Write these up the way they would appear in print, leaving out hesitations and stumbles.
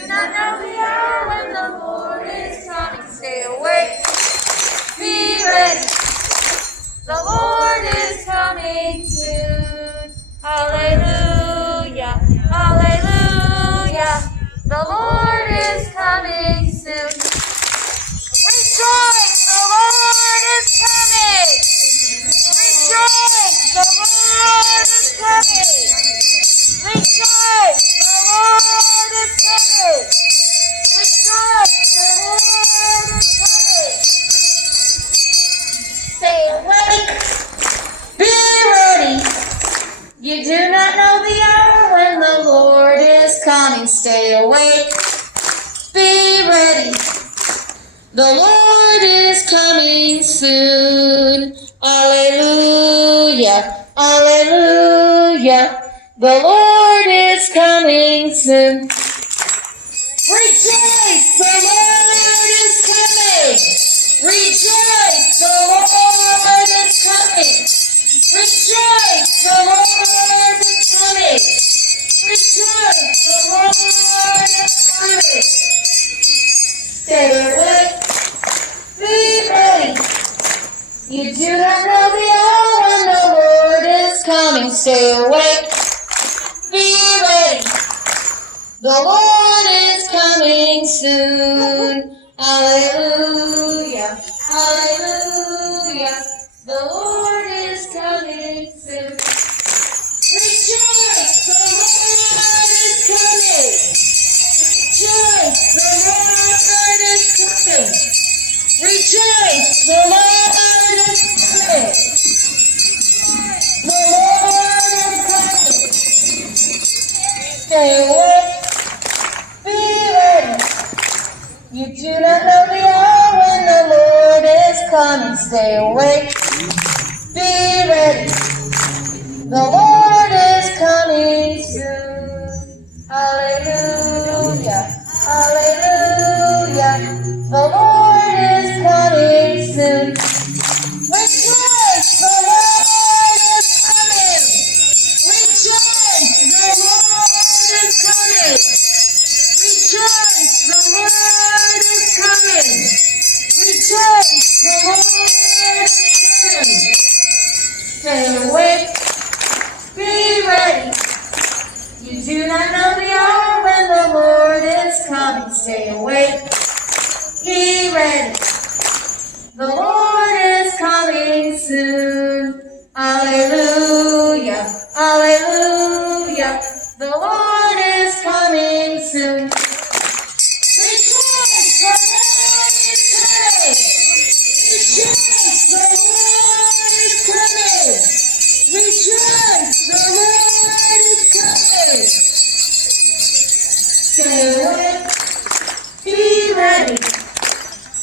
do not know the hour when the Lord is coming. Stay awake. Be ready. The Lord is coming soon. Hallelujah. Hallelujah. The Lord is coming soon. Rejoice, the Lord is coming. Rejoice, the Lord is coming. Rejoice, the Lord is coming. Rejoice, the Lord is coming. Stay awake. Be ready. You do not know the hour when the Lord is coming. Stay awake. Be ready. The Lord is coming soon. Alleluia. Alleluia. The Lord is coming soon. Rejoice, the Lord is coming. Rejoice, the Lord is coming. Rejoice, the Lord is coming. Rejoice, the Lord is coming. Stay awake. Be ready. You do not know the hour when the Lord is coming. Stay awake. Be ready. The Lord is coming soon. Hallelujah. Hallelujah. The Lord is coming soon. Rejoice, the Lord is coming. Rejoice, the Lord is coming. Rejoice, the Lord is coming. The Lord is coming. Stay awake. Be ready. You do not know the hour when the Lord is coming. Stay awake. Be ready. The Lord is coming soon. Hallelujah. Hallelujah. The Lord is coming soon. Rejoice, the Lord is coming. Rejoice, the Lord is coming. Rejoice, the Lord is coming. Rejoice, the Lord is coming. Stay awake. Be ready. You do not know the hour when the Lord is coming. Stay awake. Be ready. The Lord is coming soon. Alleluia. Alleluia. The Lord is coming soon. Rejoice, the Lord is coming. Rejoice, the Lord is coming. Rejoice, the Lord is coming. Stay awake. Be ready.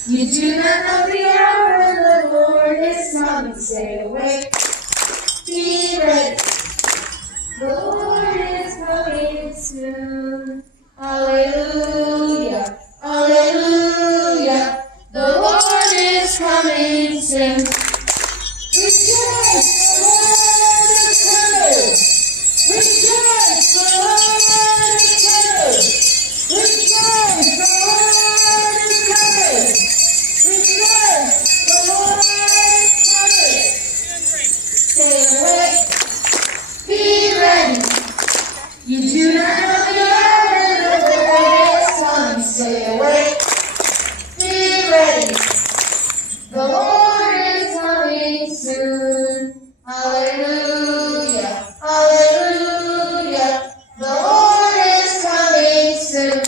You do not know the hour when the Lord is coming. Stay awake. Be ready. The Lord is coming soon. Hallelujah. Hallelujah. The Lord is coming soon. Rejoice, the Lord is coming. Rejoice, the Lord is coming. Rejoice, the Lord is coming. Rejoice, the Lord is coming. Stay awake. Be ready. You do not know the hour when the Lord is coming. Stay awake. Be ready. The Lord is coming soon. Hallelujah. Hallelujah. The Lord is coming soon.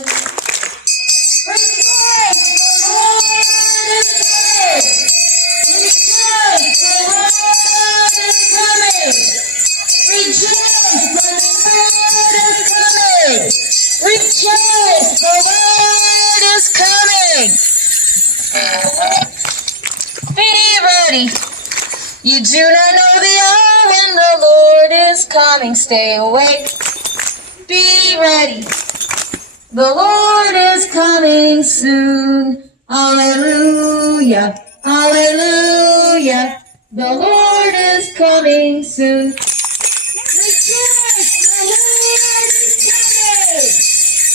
Rejoice, the Lord is coming. Rejoice, the Lord is coming. Rejoice, the Lord is coming. Rejoice, the Lord is coming. Be ready. You do not know the hour when the Lord is coming. Stay awake. Be ready. The Lord is coming soon. Hallelujah. Hallelujah. The Lord is coming soon. Rejoice, the Lord is coming.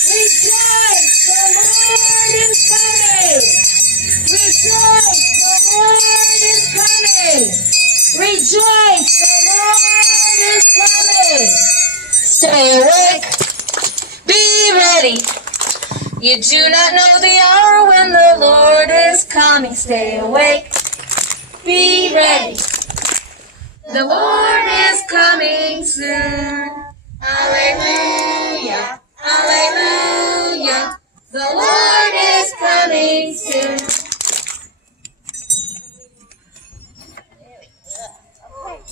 Rejoice, Lord is coming. Rejoice, the Lord is coming. Rejoice, the Lord is coming. Stay awake. Be ready. You do not know the hour when the Lord is coming. Stay awake. Be ready. The Lord is coming soon. Hallelujah. Hallelujah. The Lord is coming soon.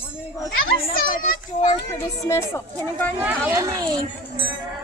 We're going to go stand up by this door for dismissal. Kindergarten, follow me.